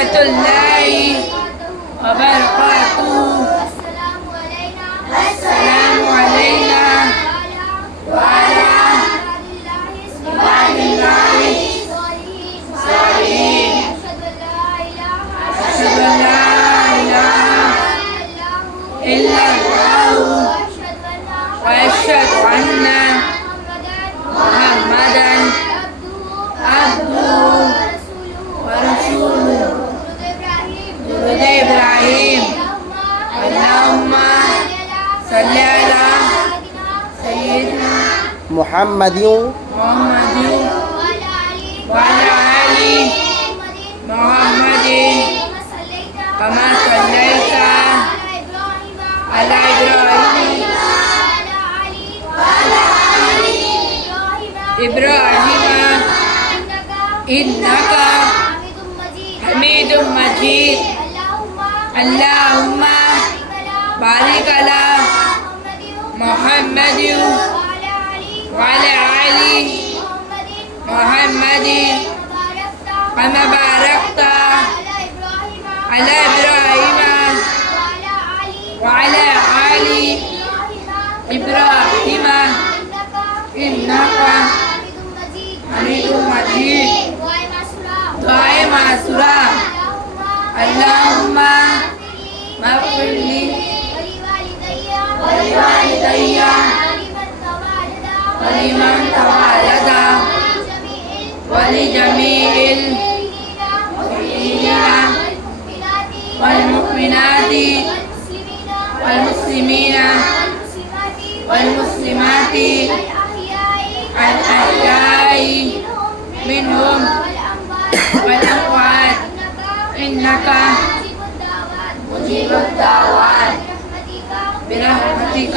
ورحمة الله وبركاته. السلام علينا وعلى عباد الله الصالحين. أشهد أن لا إله إلا الله وأشهد أن محمدا عبده ورسوله. درود إبراهيم. اللهم صل على سيدنا محمد وعلى آل محمد كما صليت على إبراهيم إنك حميد مجيد. اللهم بارك على محمد وعلى آل محمد كما باركت على إبراهيم وعلى آل إبراهيم إنك حميد مجيد. دعاء معصورة. اللهم اغفر لي ولوالدي ولمن توالد ولجميع المؤمنين والمؤمنات والمسلمين والمسلمات الأحياء منهم والأموات إنك مجيب الدعوات برحمتك